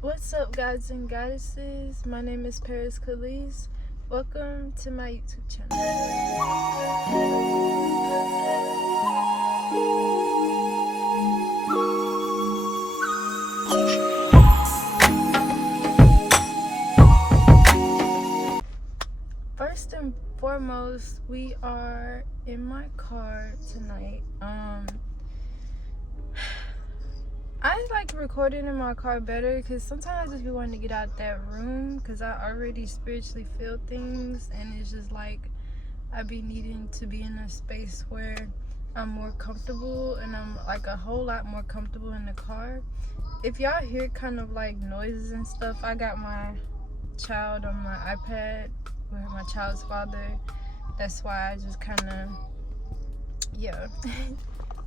What's up, gods and goddesses? My name is Paris Khalees. Welcome to my YouTube channel. First and foremost, we are in my car tonight. I like recording in my car better because sometimes I just be wanting to get out that room because I already spiritually feel things, and it's just like I be needing to be in a space where I'm more comfortable, and I'm like a whole lot more comfortable in the car. If y'all hear kind of like noises and stuff, I got my child on my iPad with my child's father. That's why I just kind of, yeah.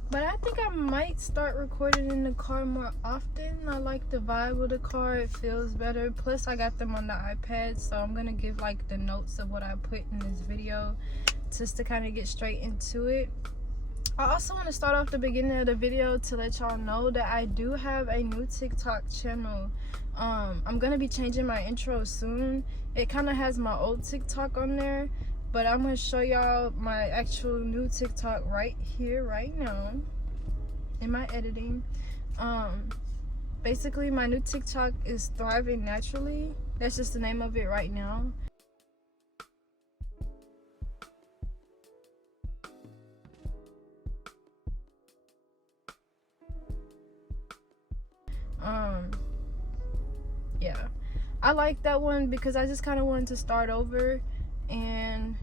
But I think I might start recording in the car more often. I like the vibe of the car. It feels better. Plus, I got them on the iPad, so I'm going to give like the notes of what I put in this video just to kind of get straight into it. I also want to start off the beginning of the video to let y'all know that I do have a new TikTok channel. I'm going to be changing my intro soon. It kind of has my old TikTok on there. But I'm going to show y'all my actual new TikTok right here, right now, in my editing. Basically, my new TikTok is Thriving Naturally. That's just the name of it right now. Yeah. I like that one because I just kind of wanted to start over, and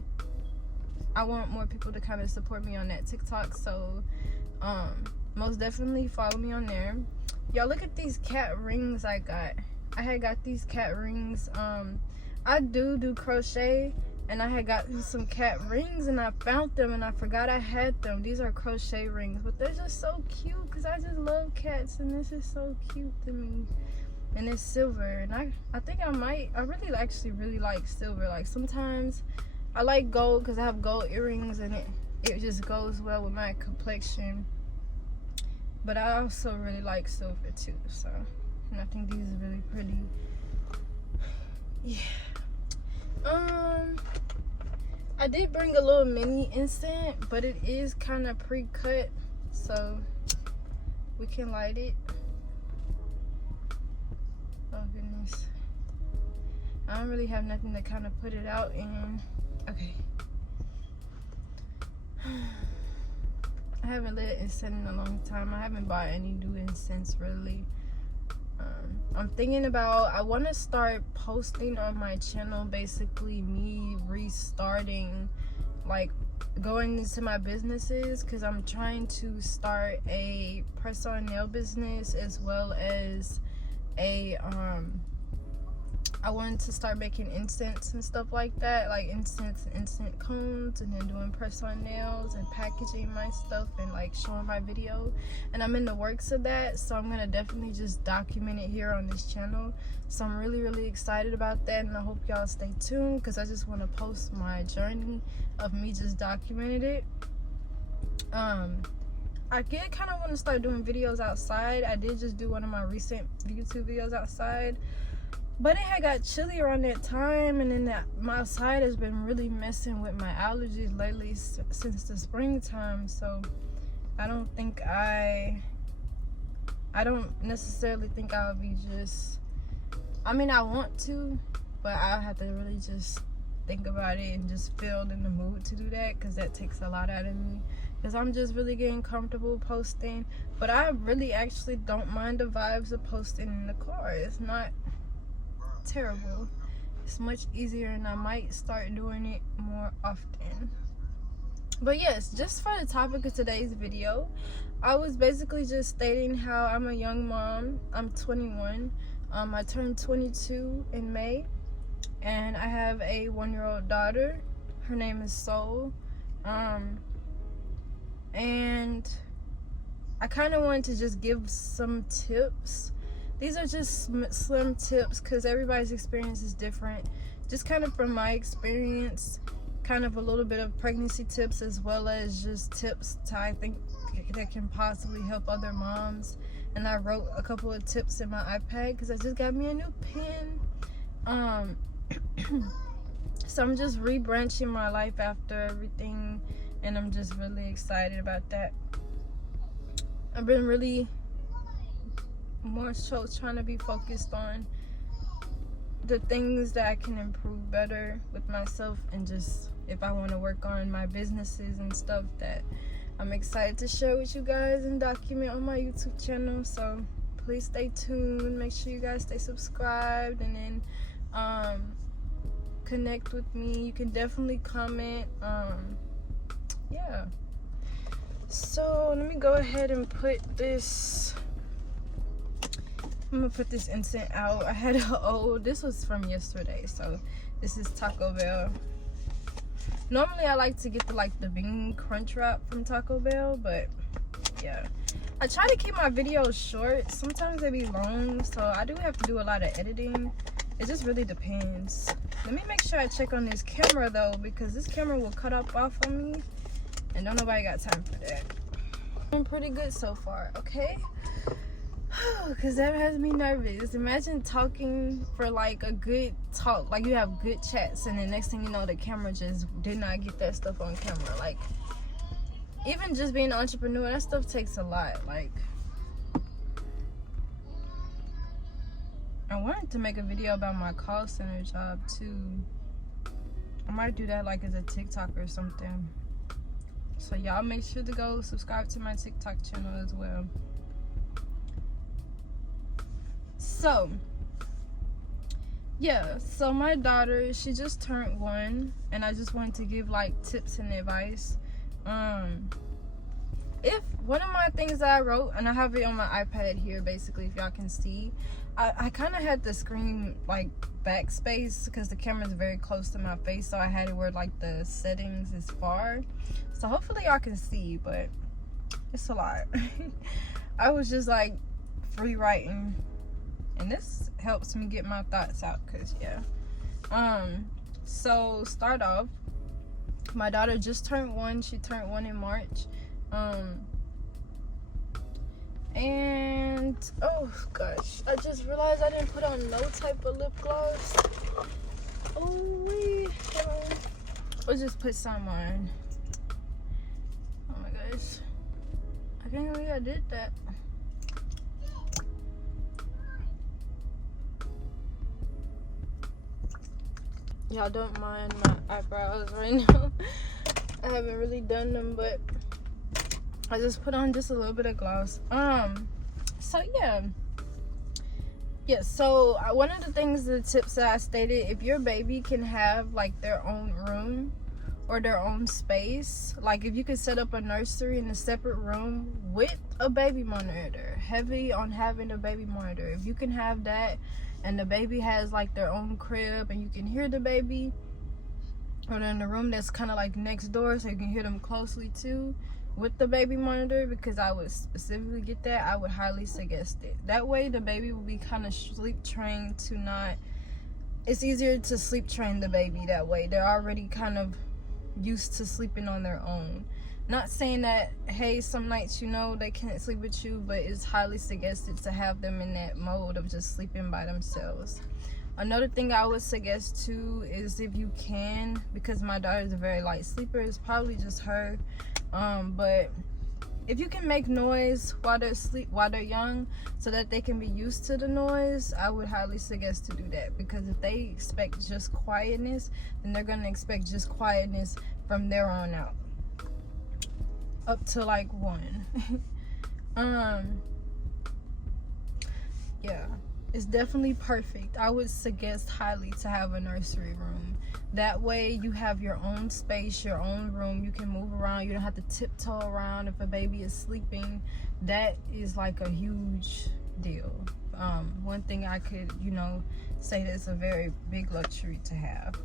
I want more people to kind of support me on that TikTok. So most definitely follow me on there. Y'all, look at these cat rings I got. I had got these cat rings. I do crochet, and I had got some cat rings, and I found them and I forgot I had them. These are crochet rings, but they're just so cute because I just love cats, and this is so cute to me. And it's silver, and I think I really actually really like silver. Like sometimes I like gold because I have gold earrings, and it just goes well with my complexion. But I also really like silver too, so, and I think these are really pretty. Yeah. I did bring a little mini incense, but it is kind of pre-cut, so we can light it. Oh goodness, I don't really have nothing to kind of put it out in. Okay. I haven't lit incense in a long time. I haven't bought any new incense really. I'm thinking about, I want to start posting on my channel, basically me restarting, like going into my businesses, because I'm trying to start a press-on nail business, as well as a I wanted to start making incense and stuff like that, like incense cones, and then doing press-on nails and packaging my stuff and like showing my video. And I'm in the works of that, so I'm gonna definitely just document it here on this channel. So I'm really excited about that, and I hope y'all stay tuned because I just want to post my journey of me just documenting it. I did kind of want to start doing videos outside. I did just do one of my recent YouTube videos outside, but it had got chilly around that time, and then my outside has been really messing with my allergies lately since the springtime. So I don't necessarily think I'll be just, I mean, I want to, but I'll have to really just think about it and just feel in the mood to do that, because that takes a lot out of me, because I'm just really getting comfortable posting. But I really actually don't mind the vibes of posting in the car. It's not terrible. It's much easier, and I might start doing it more often. But yes, just for the topic of today's video, I was basically just stating how I'm a young mom. I'm 21. I turned 22 in May, and I have a 1-year-old daughter. Her name is Soul. And I kind of wanted to just give some tips. These are just slim tips because everybody's experience is different. Just kind of from my experience, kind of a little bit of pregnancy tips, as well as just tips to, I think, that can possibly help other moms. And I wrote a couple of tips in my iPad because I just got me a new pen. So I'm just rebranching my life after everything, and I'm just really excited about that. I've been really more so trying to be focused on the things that I can improve better with myself, and just if I want to work on my businesses and stuff that I'm excited to share with you guys and document on my YouTube channel. So please stay tuned. Make sure you guys stay subscribed, and then connect with me. You can definitely comment. Yeah. So let me go ahead and put this. I'm gonna put this incense out. I had this was from yesterday, so this is Taco Bell. Normally I like to get the bean crunch wrap from Taco Bell, but yeah, I try to keep my videos short. Sometimes they be long, so I do have to do a lot of editing. It just really depends. Let me make sure I check on this camera though, because this camera will cut up off on me, and don't nobody got time for that. I'm pretty good so far, okay? Because that has me nervous. Imagine talking for like a good talk, like you have good chats, and then next thing you know the camera just did not get that stuff on camera. Like, even just being an entrepreneur, that stuff takes a lot. Like, I wanted to make a video about my call center job too. I might do that like as a TikTok or something. So y'all make sure to go subscribe to my TikTok channel as well. So yeah, so my daughter, she just turned 1, and I just wanted to give like tips and advice. If one of my things that I wrote, and I have it on my iPad here basically, if y'all can see, I kind of had the screen like backspace because the camera is very close to my face, so I had it where like the settings is far, so hopefully y'all can see, but it's a lot. I was just like free writing, and this helps me get my thoughts out, because yeah. So start off, my daughter just turned 1. She turned 1 in March. And oh gosh, I just realized I didn't put on no type of lip gloss. Oh wait, I'll just put some on. Oh my gosh, I can't believe I did that. Y'all don't mind my eyebrows right now. I haven't really done them, but I just put on just a little bit of gloss. So yeah, so one of the things, the tips that I stated, if your baby can have like their own room or their own space, like if you could set up a nursery in a separate room with a baby monitor, heavy on having a baby monitor. If you can have that, and the baby has like their own crib, and you can hear the baby, or they're in a room that's kind of like next door, so you can hear them closely too, with the baby monitor, because I would specifically get that, I would highly suggest it. That way the baby will be kind of sleep trained to not, it's easier to sleep train the baby that way. They're already kind of used to sleeping on their own. Not saying that, hey, some nights, you know, they can't sleep with you, but it's highly suggested to have them in that mode of just sleeping by themselves. Another thing I would suggest too is, if you can, because my daughter is a very light sleeper, it's probably just her, but if you can make noise while they're young, so that they can be used to the noise, I would highly suggest to do that. Because if they expect just quietness, then they're gonna expect just quietness from there on out, up to like 1. Yeah, it's definitely perfect. I would suggest highly to have a nursery room. That way you have your own space, your own room. You can move around. You don't have to tiptoe around if a baby is sleeping. That is like a huge deal. One thing I could, you know, say that's a very big luxury to have,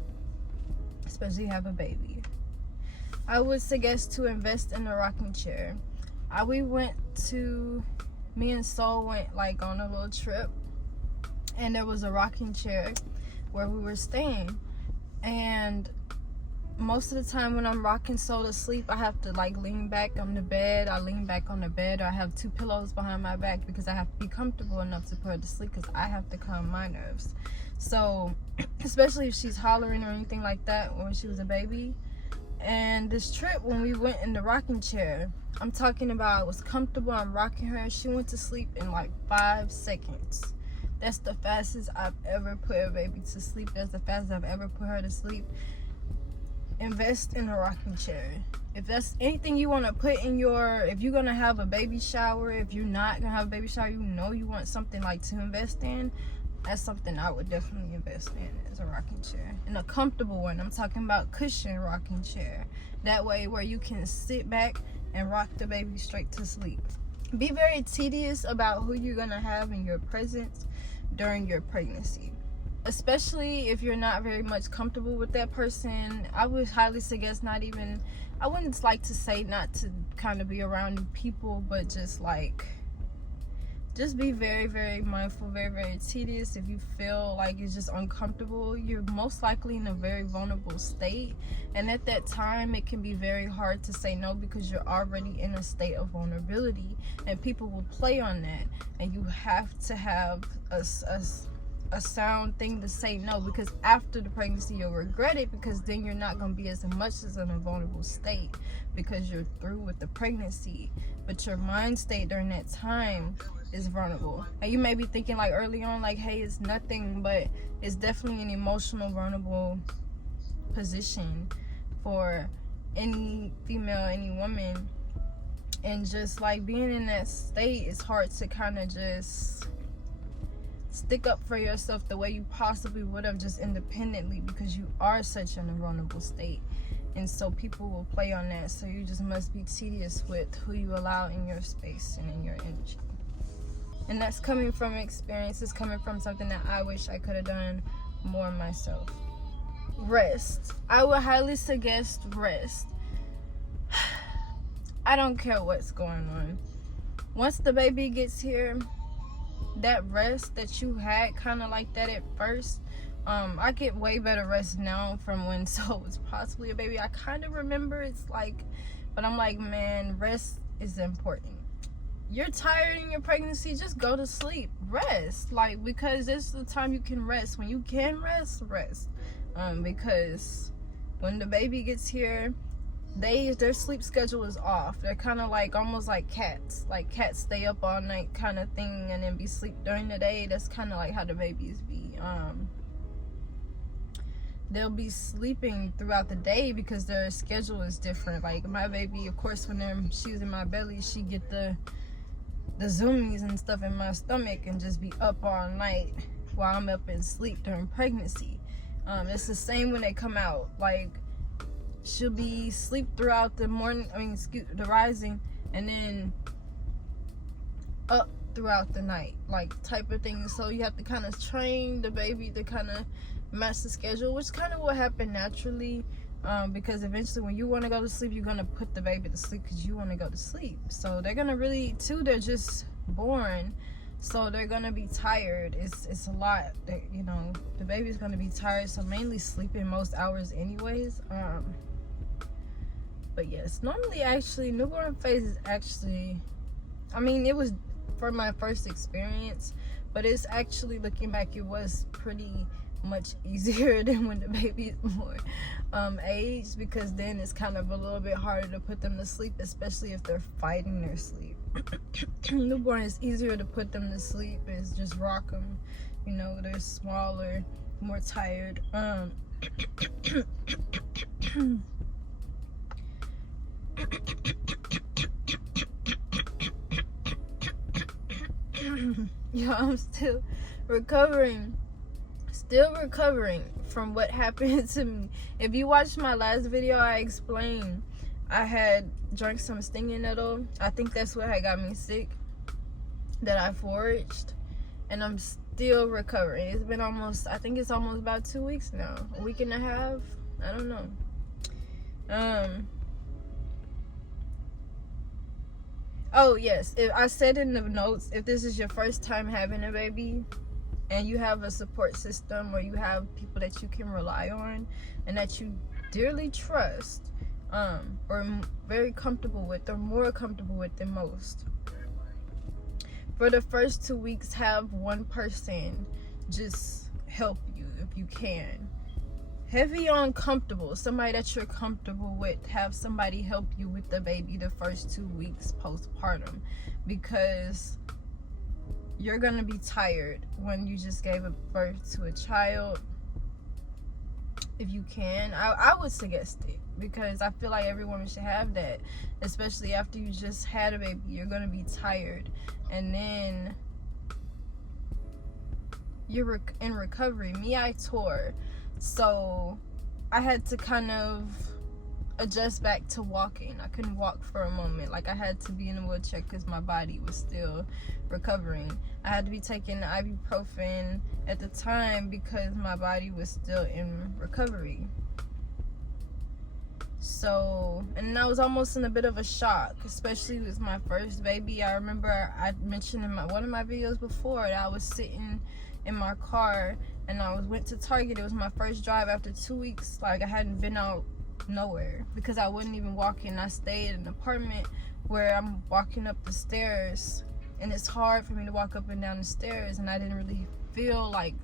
especially have a baby. I would suggest to invest in a rocking chair. Me and Soul went like on a little trip, and there was a rocking chair where we were staying, and most of the time when I'm rocking Soul to sleep, I have to like lean back on the bed. I lean back on the bed, or I have 2 pillows behind my back because I have to be comfortable enough to put her to sleep, because I have to calm my nerves. So especially if she's hollering or anything like that when she was a baby. And this trip, when we went in the rocking chair, I'm talking about, I was comfortable, I'm rocking her, she went to sleep in like 5 seconds. That's the fastest I've ever put a baby to sleep. That's the fastest I've ever put her to sleep. Invest in a rocking chair. If that's anything you want to put in your, if you're going to have a baby shower, if you're not going to have a baby shower, you know you want something like to invest in, that's something I would definitely invest in, is a rocking chair. And a comfortable one. I'm talking about cushion rocking chair. That way where you can sit back and rock the baby straight to sleep. Be very tedious about who you're going to have in your presence during your pregnancy. Especially if you're not very much comfortable with that person. I would highly suggest not even, I wouldn't like to say not to kind of be around new people, but just like, just be very, very mindful, very, very tedious. If you feel like it's just uncomfortable, you're most likely in a very vulnerable state. And at that time, it can be very hard to say no, because you're already in a state of vulnerability. And people will play on that. And you have to have a sound thing to say no, because after the pregnancy you'll regret it, because then you're not going to be as much as in a vulnerable state because you're through with the pregnancy. But your mind state during that time is vulnerable. And you may be thinking like early on like, hey, it's nothing, but it's definitely an emotional vulnerable position for any female, any woman. And just like being in that state, it's hard to kind of just stick up for yourself the way you possibly would have just independently, because you are such in a vulnerable state. And so people will play on that. So you just must be tedious with who you allow in your space and in your energy. And that's coming from experience. It's coming from something that I wish I could have done more myself. Rest. I would highly suggest rest. I don't care what's going on. Once the baby gets here, that rest that you had kind of like that at first, I get way better rest now from when Soul was possibly a baby. I kind of remember it's like, but I'm like, man, rest is important. You're tired in your pregnancy, just go to sleep, rest, like, because this is the time you can rest. When you can rest, because when the baby gets here, their sleep schedule is off. They're kind of like almost like cats. Like cats stay up all night kind of thing and then be asleep during the day. That's kind of like how the babies be. They'll be sleeping throughout the day because their schedule is different. Like my baby, of course, when she's in my belly, she get the zoomies and stuff in my stomach and just be up all night while I'm up and sleep during pregnancy. It's the same when they come out. Like, she'll be asleep throughout the morning, the rising, and then up throughout the night, like type of thing. So you have to kind of train the baby to kind of match the schedule, which kind of will happen naturally, because eventually when you want to go to sleep, you're going to put the baby to sleep because you want to go to sleep. So they're going to really, too, they're just born, so they're going to be tired. It's a lot, you know, the baby's going to be tired, so mainly sleeping most hours anyways. But yes, normally actually newborn phase is actually, it was for my first experience, but it's actually, looking back, it was pretty much easier than when the baby is more aged, because then it's kind of a little bit harder to put them to sleep, especially if they're fighting their sleep. Newborn is easier to put them to sleep, is just rock them, you know, they're smaller, more tired. Yo, I'm still recovering from what happened to me. If you watched my last video, I explained I had drank some stinging nettle. I think that's what had got me sick, that I foraged, and I'm still recovering. It's been almost, I think it's almost about 2 weeks now, a week and a half, I don't know. Oh yes, if I said in the notes, if this is your first time having a baby and you have a support system, or you have people that you can rely on and that you dearly trust, or very comfortable with, or more comfortable with than most. For the first 2 weeks, have one person just help you if you can. Heavy on comfortable, somebody that you're comfortable with. Have somebody help you with the baby the first 2 weeks postpartum, because you're gonna be tired when you just gave birth to a child. If you can, I would suggest it, because I feel like every woman should have that, especially after you just had a baby. You're gonna be tired, and then you're in recovery. Me, I tore, so I had to kind of adjust back to walking. I couldn't walk for a moment. Like, I had to be in a wheelchair because my body was still recovering. I had to be taking ibuprofen at the time because my body was still in recovery. So, and I was almost in a bit of a shock, especially with my first baby. I remember I mentioned in one of my videos before that I was sitting in my car and I went to Target. It was my first drive after 2 weeks. Like, I hadn't been out nowhere because I wasn't even walking. I stayed in an apartment where I'm walking up the stairs, and it's hard for me to walk up and down the stairs, and I didn't really feel like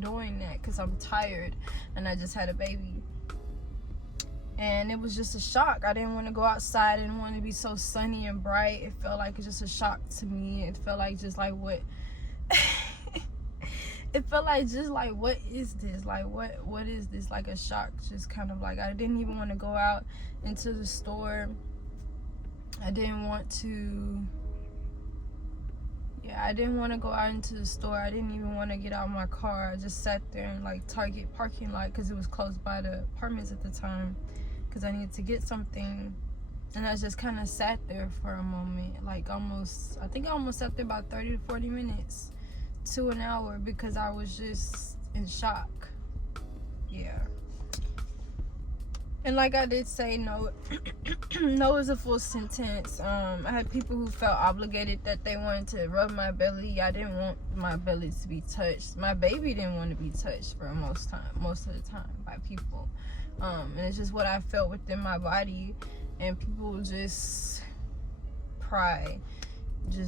doing that because I'm tired and I just had a baby. And it was just a shock. I didn't want to go outside. I didn't want to be so sunny and bright. It felt like it's just a shock to me. It felt like just like what it felt like just like, what is this? Like, what is this? Like a shock, just kind of like, I didn't even want to go out into the store. I didn't want to go out into the store. I didn't even want to get out of my car. I just sat there in like Target parking lot because it was close by the apartments at the time, because I needed to get something. And I just kind of sat there for a moment, like I think I almost sat there about 30 to 40 minutes to an hour, because I was just in shock. Yeah. And like I did say, no no is a full sentence. I had people who felt obligated that they wanted to rub my belly. I didn't want my belly to be touched. My baby didn't want to be touched for most of the time by people. And it's just what I felt within my body, and people just pry. It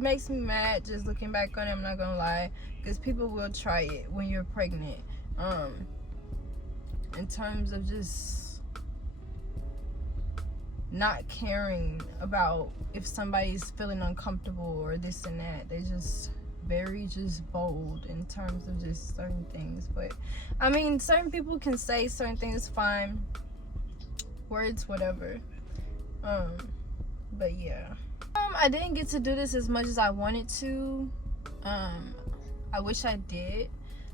makes me mad just looking back on it. I'm not gonna lie, because people will try it when you're pregnant. In terms of just not caring about if somebody's feeling uncomfortable or this and that. They just very bold in terms of just certain things. But I mean, certain people can say certain things fine, words, whatever. But yeah, I didn't get to do this as much as I wanted to. I wish I did,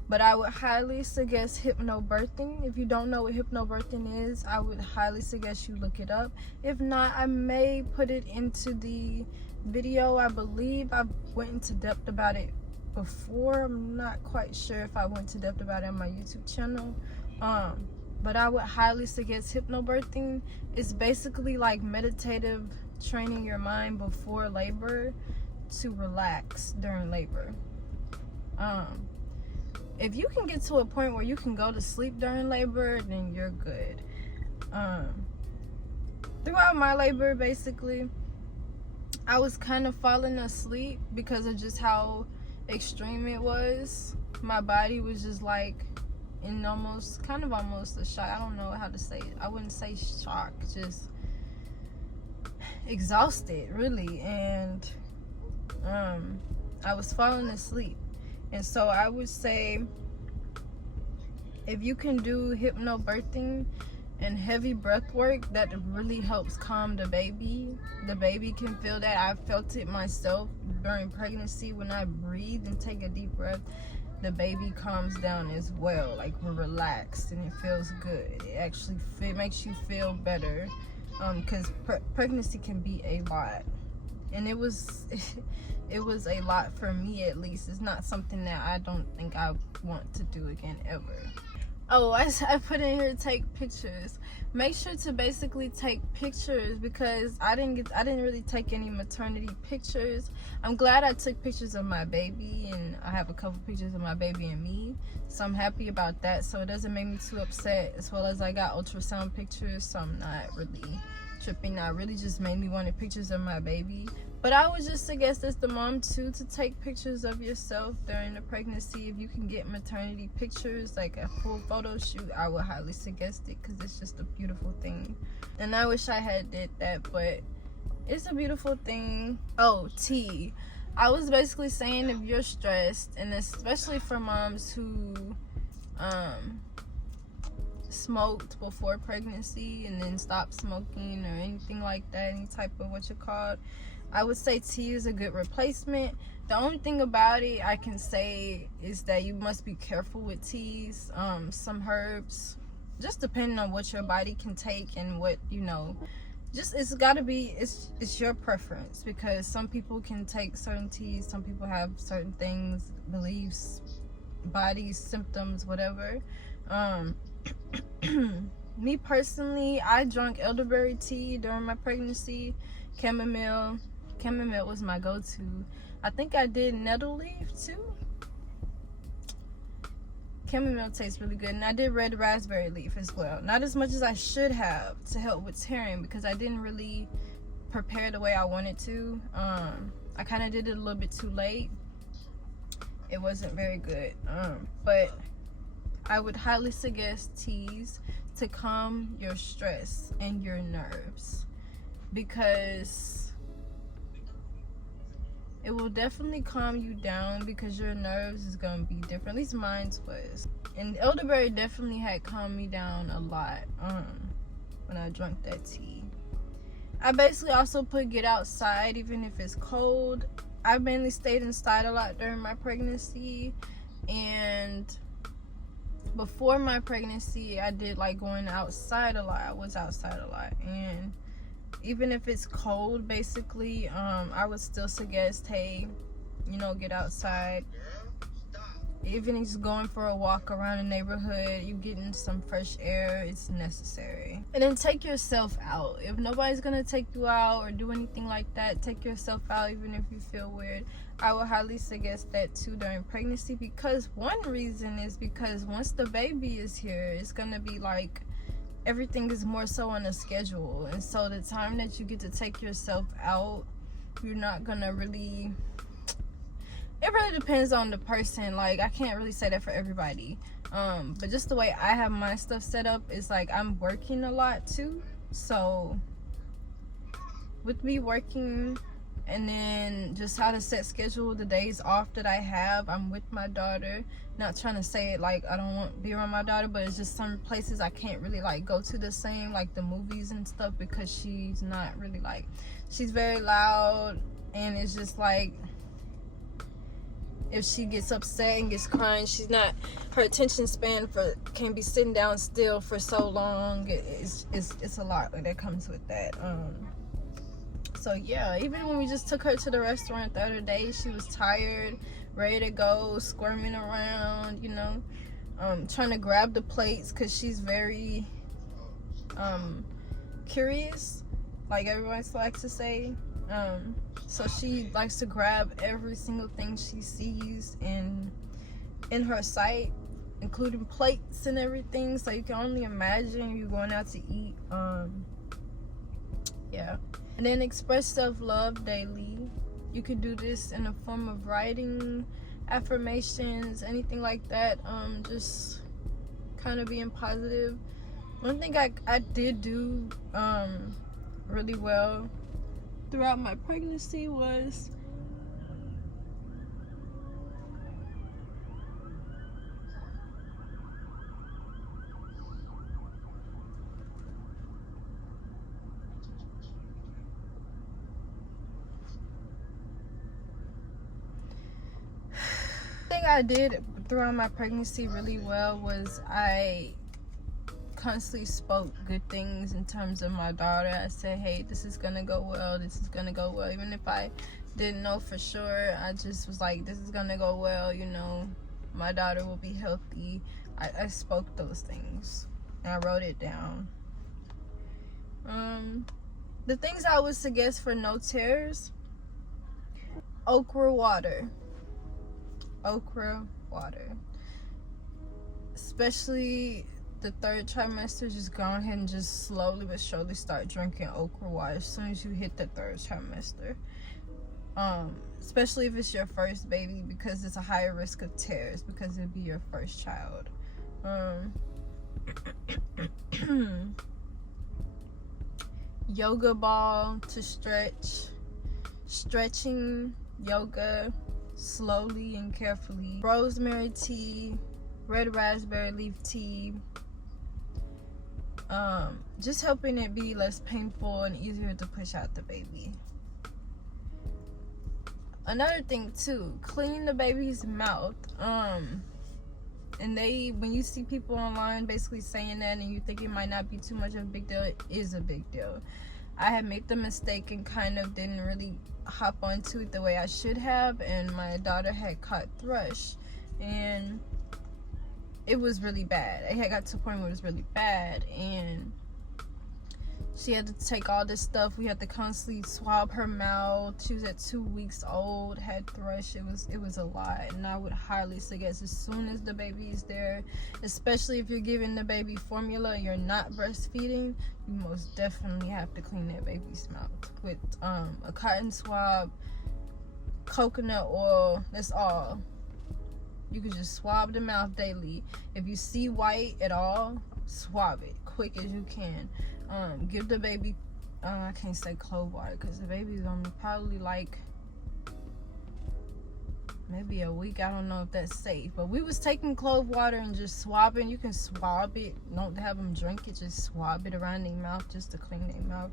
but I would highly suggest hypnobirthing. If you don't know what hypnobirthing is, I would highly suggest you look it up. If not, I may put it into the video. I believe I went into depth about it before. I'm not quite sure if I went into depth about it on my YouTube channel. But I would highly suggest hypnobirthing. It's basically like meditative training your mind before labor to relax during labor. If you can get to a point where you can go to sleep during labor, then you're good. Throughout my labor, basically, I was kind of falling asleep because of just how extreme it was. My body was just like in almost a shock. I don't know how to say it. I wouldn't say shock, just exhausted, really. And I was falling asleep. And so I would say, if you can do hypnobirthing and heavy breath work, that really helps calm the baby. The baby can feel that. I felt it myself during pregnancy. When I breathe and take a deep breath, the baby calms down as well. Like, we're relaxed and it feels good. It actually makes you feel better, because pregnancy can be a lot. And it was a lot for me, at least. It's not something that I don't think I want to do again ever. Oh, I put in here take pictures. Make sure to basically take pictures because I didn't really take any maternity pictures. I'm glad I took pictures of my baby, and I have a couple pictures of my baby and me, so I'm happy about that. So it doesn't make me too upset. As well as I got ultrasound pictures, so I'm not really tripping. I really just mainly wanted pictures of my baby. But I would just suggest as the mom too to take pictures of yourself during the pregnancy. If you can get maternity pictures, like a full photo shoot, I would highly suggest it because it's just a beautiful thing. And I wish I had did that, but it's a beautiful thing. Oh, tea. I was basically saying if you're stressed, and especially for moms who smoked before pregnancy and then stopped smoking or anything like that, any type of what you call, I would say tea is a good replacement. The only thing about it I can say is that you must be careful with teas. Some herbs, just depending on what your body can take and what, you know, just it's gotta be, it's your preference, because some people can take certain teas, some people have certain things, beliefs, body symptoms, whatever. Me personally, I drank elderberry tea during my pregnancy. Chamomile was my go-to. I think I did nettle leaf too. Chamomile tastes really good, and I did red raspberry leaf as well. Not as much as I should have to help with tearing, because I didn't really prepare the way I wanted to. I kind of did it a little bit too late. It wasn't very good, but I would highly suggest teas to calm your stress and your nerves, because it will definitely calm you down, because your nerves is going to be different. At least mine was. And elderberry definitely had calmed me down a lot when I drank that tea. I basically also put get outside even if it's cold. I mainly stayed inside a lot during my pregnancy, and before my pregnancy I did like going outside a lot. I was outside a lot, and even if it's cold, basically, I would still suggest, hey, you know, get outside. Even if it's going for a walk around the neighborhood, you getting some fresh air, it's necessary. And then take yourself out. If nobody's gonna take you out or do anything like that, take yourself out even if you feel weird. I would highly suggest that too during pregnancy, because one reason is because once the baby is here, it's gonna be like, everything is more so on a schedule, and so the time that you get to take yourself out, you're not gonna really, it really depends on the person. Like, I can't really say that for everybody, but just the way I have my stuff set up is like I'm working a lot too, so with me working and then just how to set schedule the days off that I have, I'm with my daughter. Not trying to say it like I don't want to be around my daughter, but it's just some places I can't really like go to the same, like the movies and stuff, because she's not really like, she's very loud, and it's just like if she gets upset and gets crying, she's not, her attention span for can't be sitting down still for so long. It's a lot that comes with that. So yeah, even when we just took her to the restaurant the other day, she was tired, ready to go, squirming around, you know, trying to grab the plates, because she's very curious, like everyone likes to say. So she likes to grab every single thing she sees in her sight, including plates and everything. So you can only imagine you going out to eat. Yeah. And then express self-love daily. You could do this in a form of writing, affirmations, anything like that. Just kind of being positive. One thing I did do really well throughout my pregnancy was I did throughout my pregnancy really well was I constantly spoke good things in terms of my daughter. I said, hey, this is gonna go well, this is gonna go well. Even if I didn't know for sure, I just was like, this is gonna go well, you know, my daughter will be healthy. I spoke those things and I wrote it down. The things I would suggest for no tears: okra water. Okra water. Especially the third trimester, just go ahead and just slowly but surely start drinking okra water as soon as you hit the third trimester. Especially if it's your first baby, because it's a higher risk of tears because it'd be your first child. Yoga ball to stretch. Stretching yoga slowly and carefully. Rosemary tea, red raspberry leaf tea. Just helping it be less painful and easier to push out the baby. Another thing too, clean the baby's mouth. And when you see people online basically saying that and you think it might not be too much of a big deal, it is a big deal. I had made the mistake and kind of didn't really hop onto it the way I should have, and my daughter had caught thrush and it was really bad. It had got to a point where it was really bad and she had to take all this stuff. We had to constantly swab her mouth. She was at 2 weeks old, had thrush. It was a lot, and I would highly suggest as soon as the baby is there, especially if you're giving the baby formula and you're not breastfeeding, you most definitely have to clean that baby's mouth with a cotton swab, coconut oil. That's all. You can just swab the mouth daily. If you see white at all, swab it quick as you can. Give the baby, I can't say clove water because the baby's gonna probably like maybe a week. I don't know if that's safe, but we was taking clove water and just swabbing. You can swab it, don't have them drink it, just swab it around their mouth just to clean their mouth.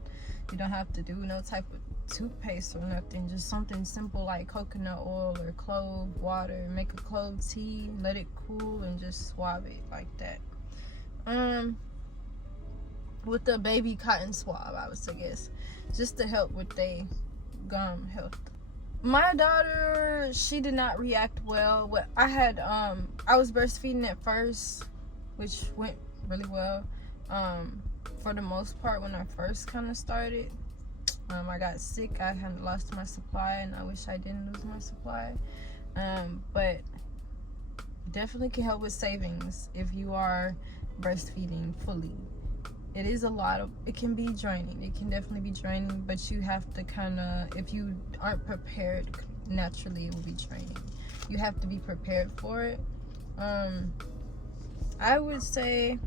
You don't have to do no type of toothpaste or nothing, just something simple like coconut oil or clove water. Make a clove tea, let it cool, and just swab it like that. With the baby cotton swab, I would suggest, just to help with their gum health. My daughter, she did not react well. I was breastfeeding at first, which went really well. For the most part, when I first kind of started, I got sick. I kind of lost my supply, and I wish I didn't lose my supply. But definitely can help with savings if you are breastfeeding fully. It is it can be draining. It can definitely be draining, but you have to if you aren't prepared, naturally it will be draining. You have to be prepared for it. I would say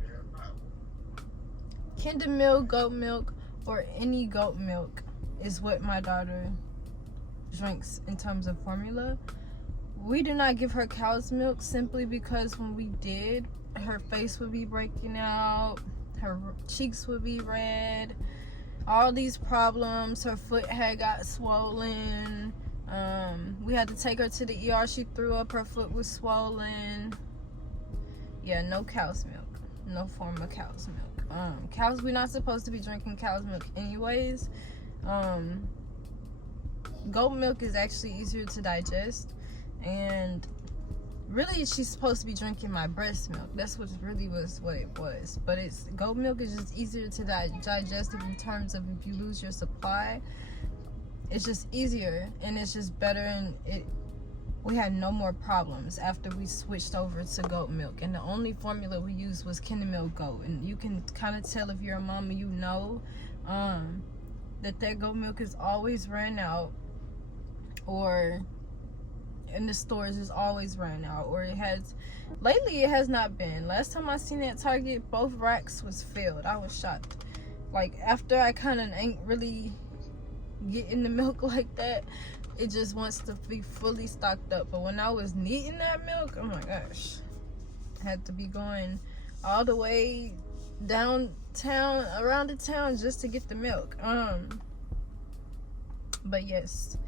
Kinder milk, goat milk, or any goat milk is what my daughter drinks in terms of formula. We do not give her cow's milk simply because when we did, her face would be breaking out, her cheeks would be red, all these problems. Her foot had got swollen. We had to take her to the ER. She threw up, her foot was swollen. Yeah, no cow's milk, no form of cow's milk. We're not supposed to be drinking cow's milk anyways. Goat milk is actually easier to digest, and really she's supposed to be drinking my breast milk. That's what it was. But goat milk is just easier to digest in terms of if you lose your supply. It's just easier and it's just better, and we had no more problems after we switched over to goat milk. And the only formula we used was Kinder Milk Goat. And you can kind of tell if you're a mom and you know that goat milk is always ran out, or in the stores is always ran out, or lately it has not been. Last time I seen it at Target, both racks was filled. I was shocked. Like, after I kind of ain't really getting the milk like that, it just wants to be fully stocked up. But when I was needing that milk, oh my gosh, I had to be going all the way downtown, around the town, just to get the milk. But yes,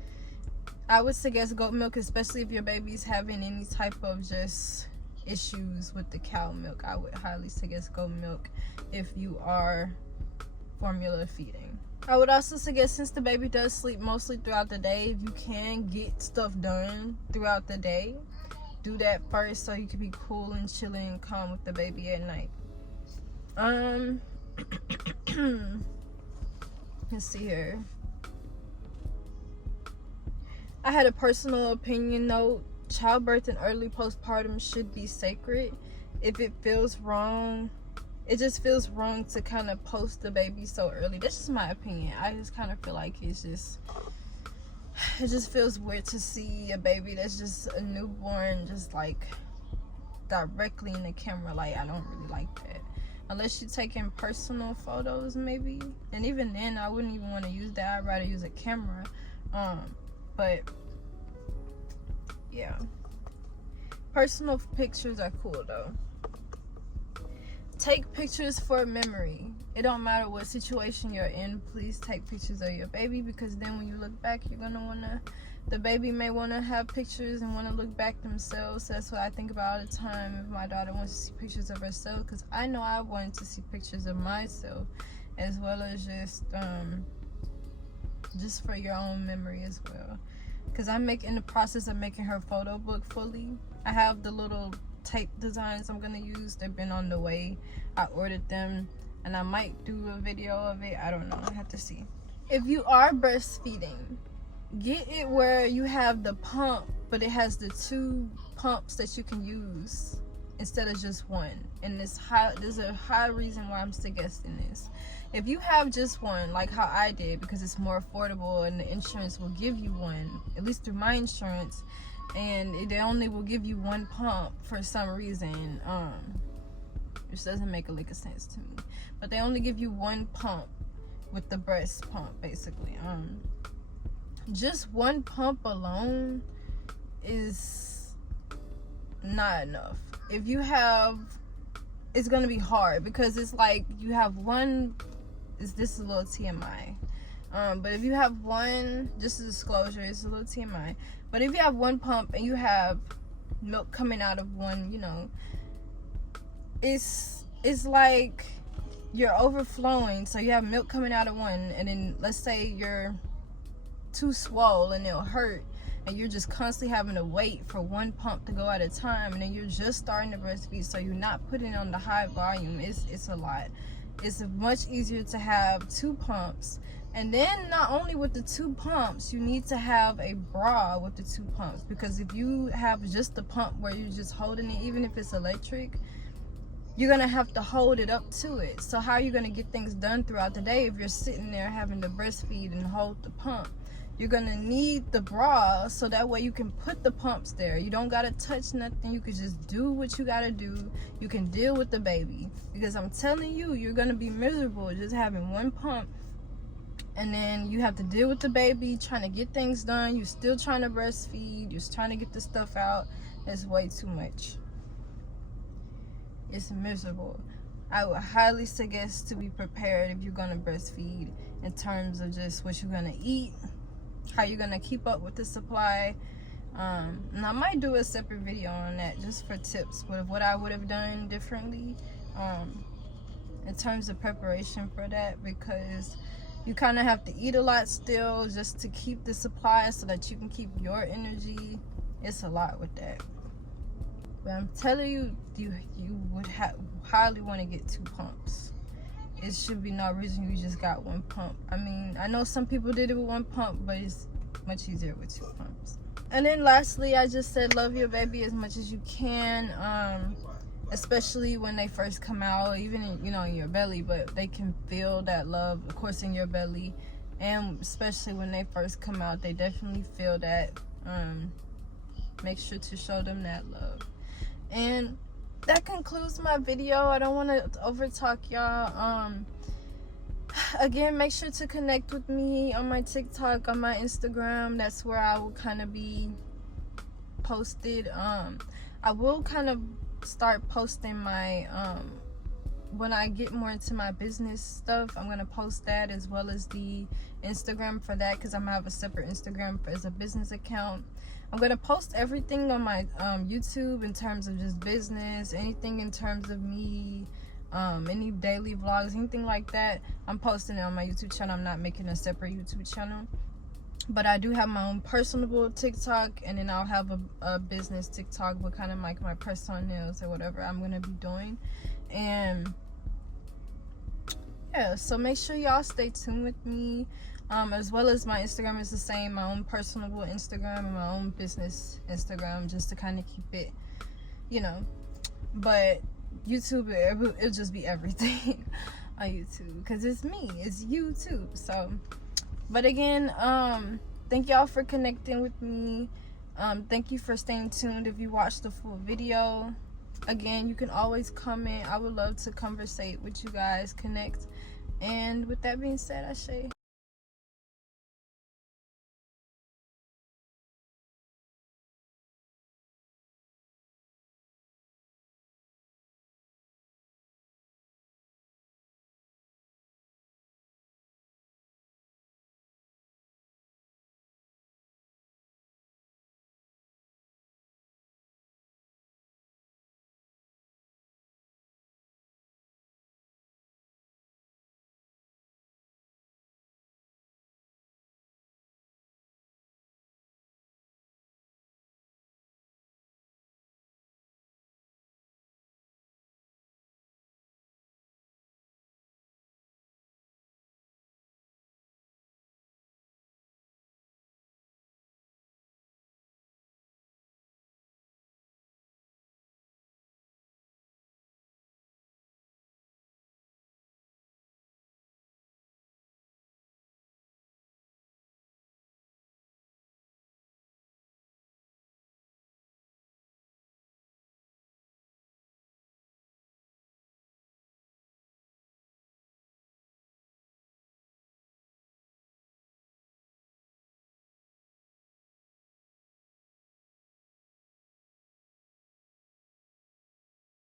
I would suggest goat milk, especially if your baby's having any type of just issues with the cow milk. I would highly suggest goat milk if you are formula feeding. I would also suggest, since the baby does sleep mostly throughout the day, if you can get stuff done throughout the day, do that first so you can be cool and chilling and calm with the baby at night. Let's see here. I had a personal opinion note. Childbirth and early postpartum should be sacred. If it feels wrong, it just feels wrong to kind of post the baby so early. That's just my opinion. I just kind of feel like it just feels weird to see a baby that's just a newborn just like directly in the camera. Like, I don't really like that. Unless you're taking personal photos maybe, and even then I wouldn't even want to use that. I'd rather use a camera. But yeah, personal pictures are cool though. Take pictures for memory. It don't matter what situation you're in, please take pictures of your baby, because then when you look back, you're gonna wanna, the baby may wanna have pictures and wanna look back themselves. That's what I think about all the time. If my daughter wants to see pictures of herself, because I know I wanted to see pictures of myself, as well as just for your own memory as well. Because I'm in the process of making her photo book fully. I have the little tape designs I'm gonna use. They've been on the way. I ordered them and I might do a video of it. I don't know, I have to see. If you are breastfeeding, get it where you have the pump, but it has the 2 pumps that you can use instead of just one. And there's a high reason why I'm suggesting this. If you have just one, like how I did, because it's more affordable and the insurance will give you one, at least through my insurance, and they only will give you 1 pump for some reason, which doesn't make a lick of sense to me, but they only give you 1 pump with the breast pump, basically. Just 1 pump alone is not enough. If you have, it's gonna be hard, because it's like you have one, this is a little TMI, but if you have one, just a disclosure, it's a little TMI, but if you have 1 pump and you have milk coming out of one, you know, it's like you're overflowing. So you have milk coming out of one, and then let's say you're too swole and it'll hurt, and you're just constantly having to wait for 1 pump to go at a time, and then you're just starting to breastfeed, so you're not putting on the high volume. It's a lot. It's much easier to have 2 pumps, and then not only with the 2 pumps, you need to have a bra with the 2 pumps, because if you have just the pump where you're just holding it, even if it's electric, you're gonna have to hold it up to it. So how are you gonna get things done throughout the day if you're sitting there having to breastfeed and hold the pump? You're gonna need the bra, so that way you can put the pumps there. You don't gotta touch nothing. You can just do what you gotta do. You can deal with the baby, because I'm telling you, you're gonna be miserable just having 1 pump, and then you have to deal with the baby, trying to get things done. You're still trying to breastfeed. You're trying to get the stuff out. It's way too much. It's miserable. I would highly suggest to be prepared if you're gonna breastfeed, in terms of just what you're gonna eat, how you're gonna keep up with the supply. And I might do a separate video on that, just for tips with what I would have done differently, in terms of preparation for that, because you kind of have to eat a lot still just to keep the supply so that you can keep your energy. It's a lot with that. But I'm telling you, you would highly want to get 2 pumps. It should be no reason you just got 1 pump. I mean, I know some people did it with 1 pump, but it's much easier with 2 pumps. And then lastly, I just said love your baby as much as you can, especially when they first come out, even in, in your belly, but they can feel that love, of course, in your belly, and especially when they first come out, they definitely feel that. Make sure to show them that love. And that concludes my video. I don't want to overtalk y'all. Again, make sure to connect with me on my TikTok, on my Instagram. That's where I will kind of be posted. I will kind of start posting my when I get more into my business stuff. I'm gonna post that, as well as the Instagram for that, because I'm gonna have a separate Instagram as a business account. I'm gonna post everything on my YouTube in terms of just business, anything in terms of me, any daily vlogs, anything like that. I'm posting it on my YouTube channel. I'm not making a separate YouTube channel. But I do have my own personable TikTok, and then I'll have a business TikTok with kind of like my press-on nails or whatever I'm gonna be doing. And yeah, so make sure y'all stay tuned with me. As well as my Instagram is the same, my own personable Instagram and my own business Instagram, just to kind of keep it, you know. But YouTube, it'll just be everything on YouTube, because it's me, it's YouTube. So, but again, thank y'all for connecting with me. Thank you for staying tuned if you watched the full video. Again, you can always comment. I would love to conversate with you guys, connect. And with that being said, Ashe.